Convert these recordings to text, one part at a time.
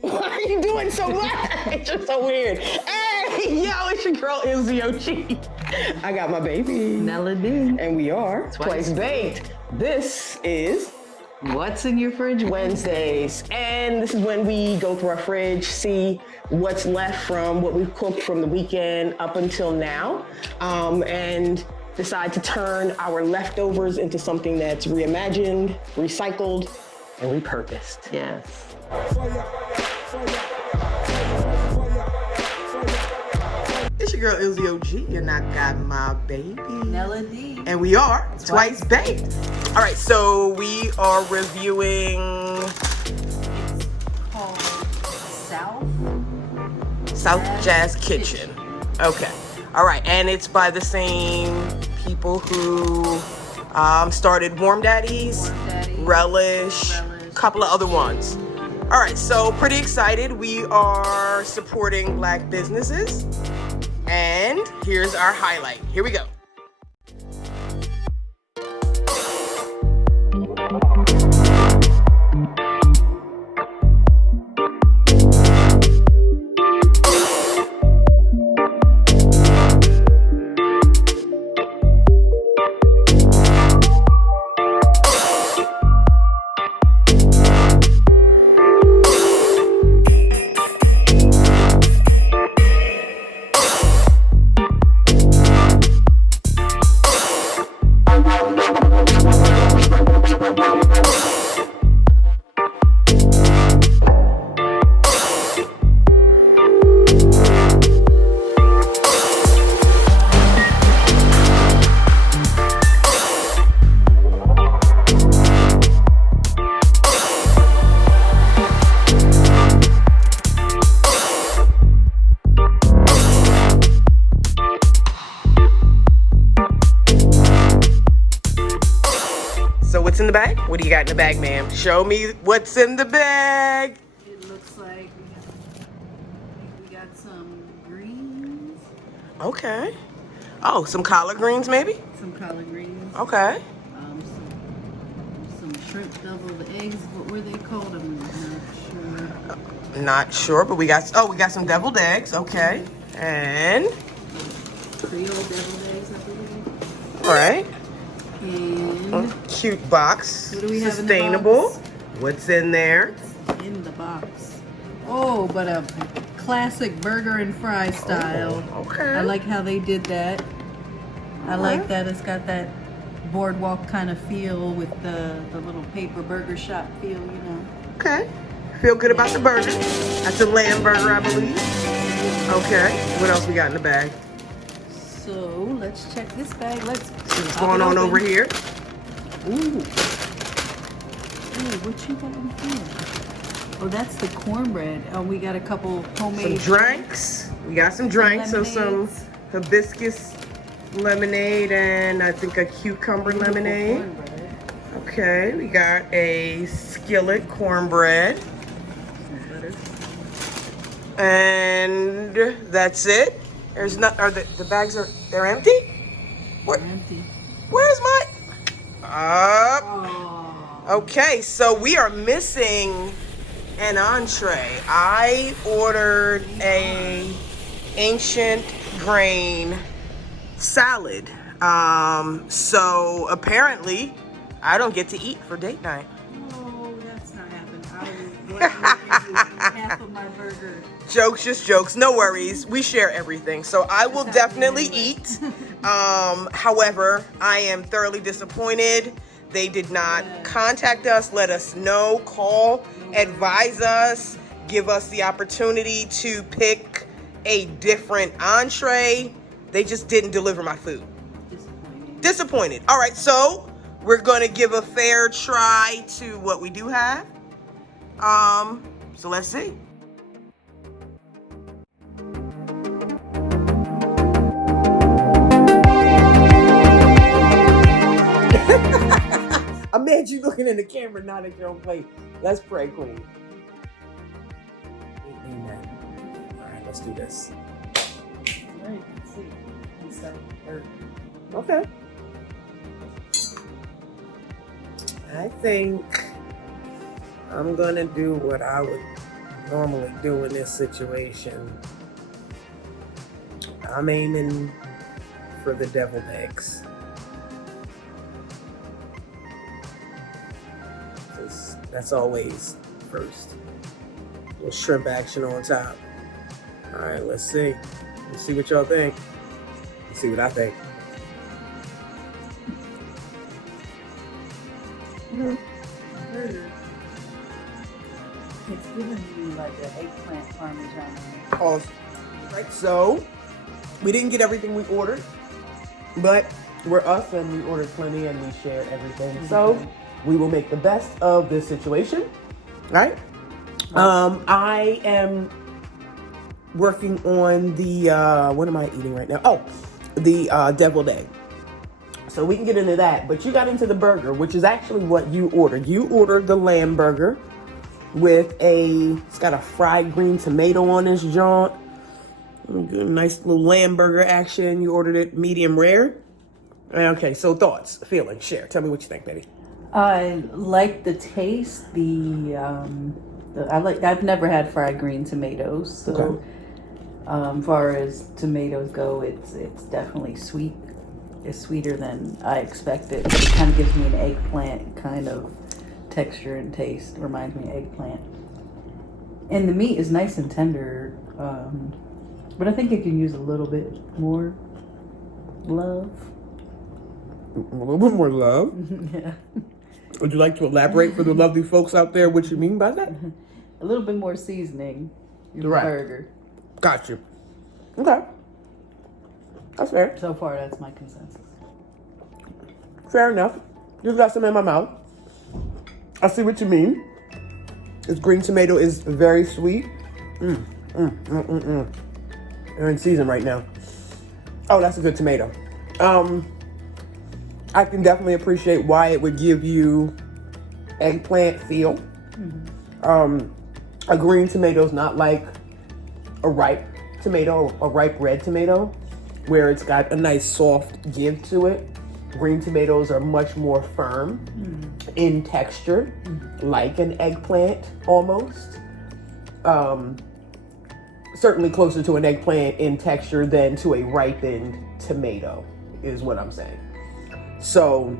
Why are you doing so much? You're so weird. Hey, yo, it's your girl Izzy OG. I got my baby, Melody. and we are Twice Baked. This is What's in your fridge Wednesdays, and this is when we go through our fridge, see what's left from what we've cooked from the weekend up until now, and decide to turn our leftovers into something that's reimagined, recycled, and repurposed. Yes. It's your girl Izzy OG, and I got my baby Melody. and we are Twice Baked. All right, so we are reviewing Called South Jazz Kitchen. Okay. All right, and it's by the same people who started Warm Daddies, Relish, a couple of other ones. All right, so pretty excited. We are supporting Black businesses, and here's our highlight. Here we go. What's in the bag? What do you got in the bag, ma'am? Show me what's in the bag. It looks like we got some greens. Okay. Oh, some collard greens, maybe? Some collard greens. Okay. Some shrimp deviled eggs. What were they called? I'm not sure. Not sure, but we got some deviled eggs. Okay. And Creole deviled eggs, I believe. all right. And Cute box. what do we have Sustainable. in the box? What's in there? In the box. Oh, but a classic burger and fry style. Oh, okay. I like how they did that. I like that it's got that boardwalk kind of feel with the little paper burger shop feel, you know. Okay. Feel good about the burger. That's a lamb burger, I believe. Okay. What else we got in the bag? So let's check this bag. Let's See what's going on over here. Ooh. Ooh, what you got in here? Oh, that's the cornbread. Oh, we got a couple homemade Some drinks. We got some drinks. So some hibiscus lemonade and I think a cucumber lemonade. cornbread. Okay, we got a skillet cornbread. Butter. And that's it. There's not. Are the bags they're empty? Where, They're empty. where's my? Up. Oh. Okay, so we are missing an entree. I ordered a ancient grain salad. So apparently, I don't get to eat for date night. Oh, that's not happening. I will give you half of my burger. Jokes, just jokes. No worries. We share everything. So I will definitely eat. However, I am thoroughly disappointed. They did not contact us, let us know, call, advise us, give us the opportunity to pick a different entree. They just didn't deliver my food. Disappointed. All right, so we're going to give a fair try to what we do have. So let's see. I'm mad you looking in the camera, not at your own plate. Let's pray, Queen. Amen. All right, let's do this. All right, let's see. And so, Okay. I think I'm gonna do what I would normally do in this situation. I'm aiming for the deviled eggs. That's always first. A little shrimp action on top. All right, let's see. Let's see what y'all think. Let's see what I think. It's giving me like an eggplant parmesan. Oh, right. So we didn't get everything we ordered, but we're us and we ordered plenty and we shared everything. Mm-hmm. So we will make the best of this situation, right? I am working on the what am I eating right now? Oh, the deviled egg. So we can get into that, but you got into the burger, which is actually what you ordered. You ordered the lamb burger with it's got a fried green tomato on this jaunt. Nice little lamb burger action. You ordered it medium rare. Okay, so thoughts, feelings, share. Tell me what you think, baby. I like the taste. I've never had fried green tomatoes, so Okay. Far as tomatoes go, it's definitely sweet. It's sweeter than I expected. It kind of gives me an eggplant kind of texture and taste. Reminds me of eggplant. And the meat is nice and tender, but I think it can use a little bit more love. A little bit more love. Yeah. Would you like to elaborate for the lovely folks out there what you mean by that? A little bit more seasoning in the Right. burger. Got you. Okay. That's fair. So far, that's my consensus. Fair enough. Just got some in my mouth. I see what you mean. This green tomato is very sweet. They're in season right now. Oh, that's a good tomato. I can definitely appreciate why it would give you eggplant feel. Mm-hmm. A green tomato is not like a ripe tomato, a ripe red tomato, where it's got a nice soft give to it. Green tomatoes are much more firm in texture, like an eggplant almost. Certainly closer to an eggplant in texture than to a ripened tomato, is what I'm saying. So,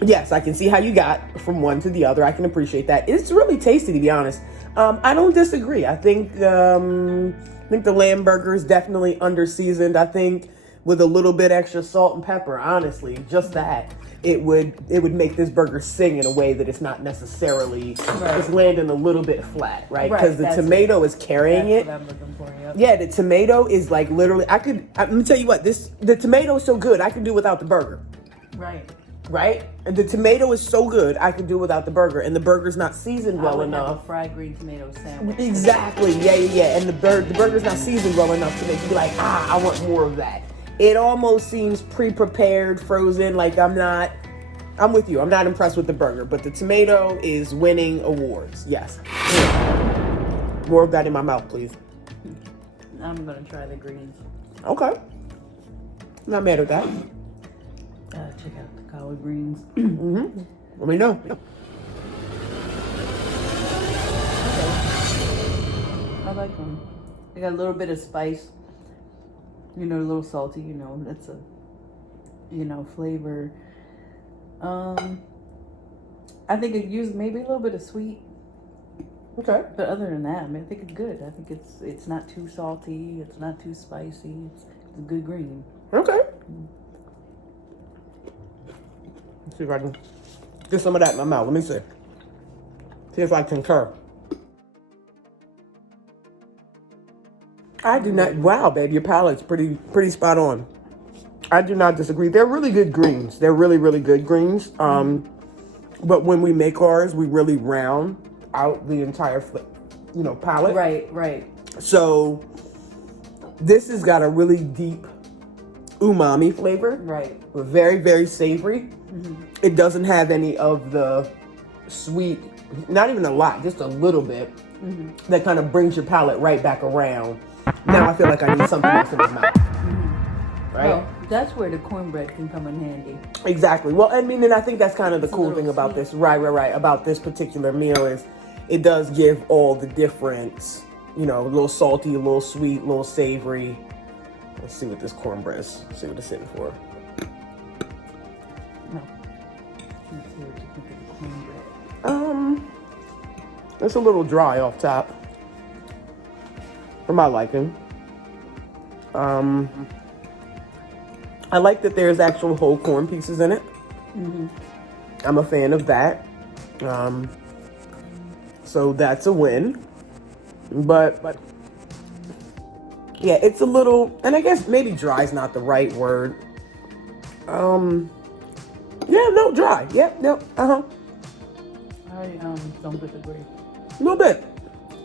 yes, I can see how you got from one to the other. I can appreciate that. It's really tasty, to be honest. I don't disagree. I think the lamb burger is definitely under-seasoned. I think with a little bit extra salt and pepper, honestly, just that, it would make this burger sing in a way that it's not necessarily just landing a little bit flat, right? Because the tomato is carrying it. That's what I'm looking for, yep. Yeah, the tomato is like literally, let me tell you what, the tomato is so good, I could do without the burger. Right? And the tomato is so good, I could do without the burger. And the burger's not seasoned well enough. Have a fried green tomato sandwich. Exactly. Yeah. And the burger's not seasoned well enough to make you be like, I want more of that. It almost seems pre-prepared, frozen. Like I'm with you. I'm not impressed with the burger, but the tomato is winning awards. Yes. More of that in my mouth, please. I'm gonna try the greens. Okay. Not mad at that. Check out the collard greens. Mm-hmm. Let me know. Okay. I like them. They got a little bit of spice. A little salty. That's a flavor. I think it used maybe a little bit of sweet. Okay. But other than that, I think it's good. I think it's not too salty. It's not too spicy. It's a good green. Okay. Let's see if I can get some of that in my mouth. Let me see. See if I concur. I do not. Wow, babe, your palate's pretty spot on. I do not disagree. They're really good greens. They're really, really good greens. But when we make ours, we really round out the entire, palate. Right. So this has got a really deep umami flavor. Right. Very, very savory. Mm-hmm. It doesn't have any of the sweet, not even a lot, just a little bit, that kind of brings your palate right back around. Now I feel like I need something else in my mouth. Right? Well, that's where the cornbread can come in handy. Exactly. Well, and I think that's kind of the cool thing about this. Right. About this particular meal is it does give all the different, you know, a little salty, a little sweet, a little savory. Let's see what this cornbread is. See what it's sitting for. No. Let's see what you think of the cornbread. It's a little dry off top, for my liking. I like that there's actual whole corn pieces in it. I'm a fan of that. So that's a win. But yeah, it's a little, and I guess maybe dry is not the right word. Yeah, no, dry. Yep, yep, I don't disagree. A little bit.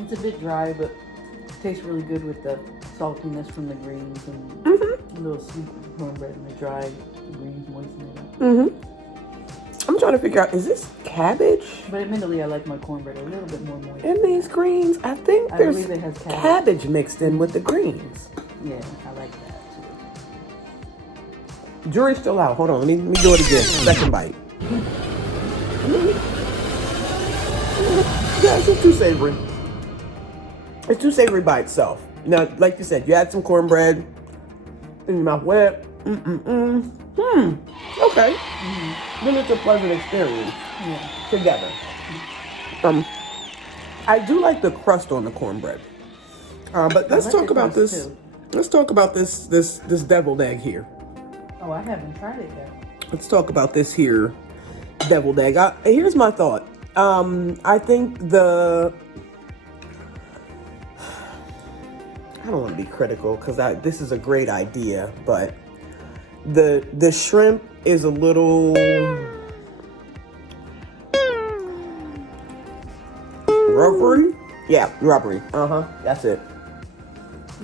It's a bit dry, but tastes really good with the saltiness from the greens and a little sweet cornbread and the dry greens moistening it. I'm trying to figure out, is this cabbage? But admittedly, I like my cornbread a little bit more moist. In these greens, I think there's believe it has cabbage mixed in with the greens. Yeah, I like that too. Jury's still out. Hold on, let me do it again. Second bite. Yeah, it's just too savory. It's too savory by itself. Now, like you said, you add some cornbread in your mouth wet. Okay. Then it's a pleasant experience together. I do like the crust on the cornbread. But let's talk about this. Too. Let's talk about this deviled egg here. Oh, I haven't tried it yet. Let's talk about this here deviled egg. Here's my thought. I think I don't want to be critical because this is a great idea, but the shrimp is a little rubbery. Yeah, rubbery. That's it.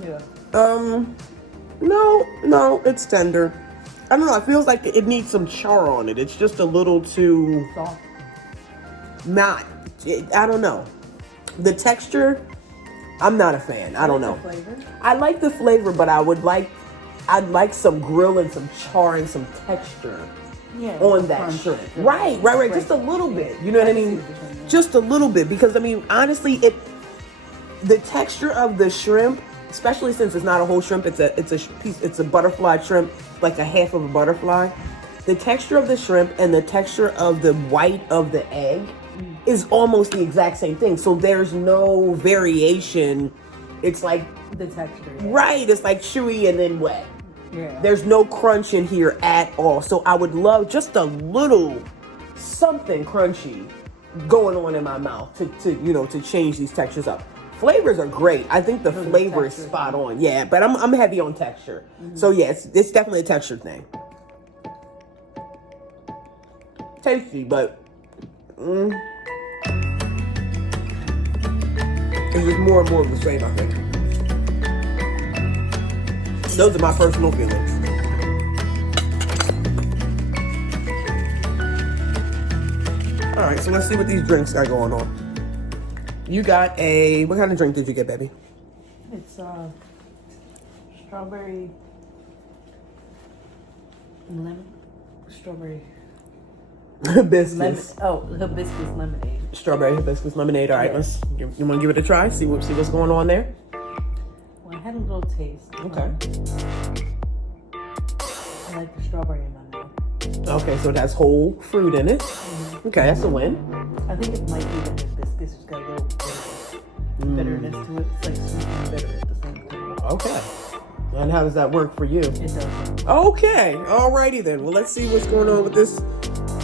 Yeah. No, it's tender. I don't know. It feels like it needs some char on it. It's just a little too Soft. I don't know. The texture, I'm not a fan. I don't know. Flavor? I like the flavor, but I'd like some grill and some char and some texture on that shrimp. Right. Just a little bit. You know what I mean? Just a little bit, because I mean, honestly, the texture of the shrimp, especially since it's not a whole shrimp, it's a butterfly shrimp, like a half of a butterfly. The texture of the shrimp and the texture of the white of the egg is almost the exact same thing. So there's no variation. It's like the texture. Right. It's like chewy and then wet. Yeah. There's no crunch in here at all. So I would love just a little something crunchy going on in my mouth to change these textures up. Flavors are great. I think the flavor is spot on. Yeah, but I'm heavy on texture. So yeah, it's definitely a texture thing. Tasty, but it's just more and more of the same, I think. Those are my personal feelings. All right, so let's see what these drinks got going on. You got what kind of drink did you get, baby? It's strawberry and lemon. Strawberry. Hibiscus. Hibiscus lemonade. Strawberry hibiscus lemonade. All right, you want to give it a try? See what's going on there? Well, I had a little taste. Okay. I like the strawberry in my mouth. Okay, so that's whole fruit in it. Okay, that's a win. I think it might be the hibiscus. It's got a little bitterness to it. It's like sweet and bitter at the same time. Okay. And how does that work for you? It does. Okay. Alrighty then. Well, let's see what's going on with this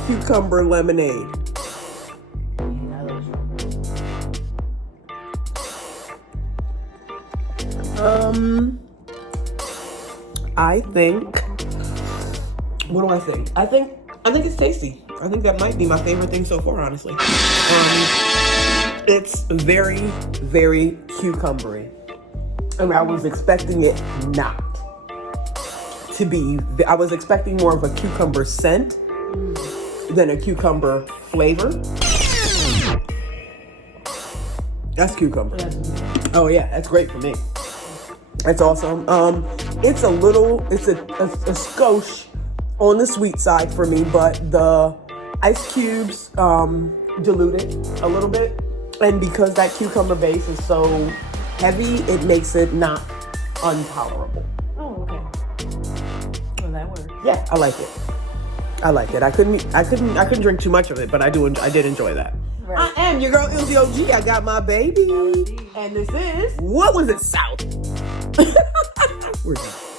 cucumber lemonade. I love strawberry. I think. What do I think? I think it's tasty. I think that might be my favorite thing so far, honestly. It's very, very cucumbery. And I was expecting it not to be. I was expecting more of a cucumber scent than a cucumber flavor. That's cucumber. Oh yeah, that's great for me. That's awesome. It's a skosh on the sweet side for me, but the ice cubes dilute it a little bit. And because that cucumber base is so heavy, it makes it not intolerable. Oh, okay. Well, that works. Yeah, I like it. I like it. I couldn't drink too much of it, but I did enjoy that. Right. I am your girl Ilzy OG. I got my baby. LD. And this is, what was it, South? We're done.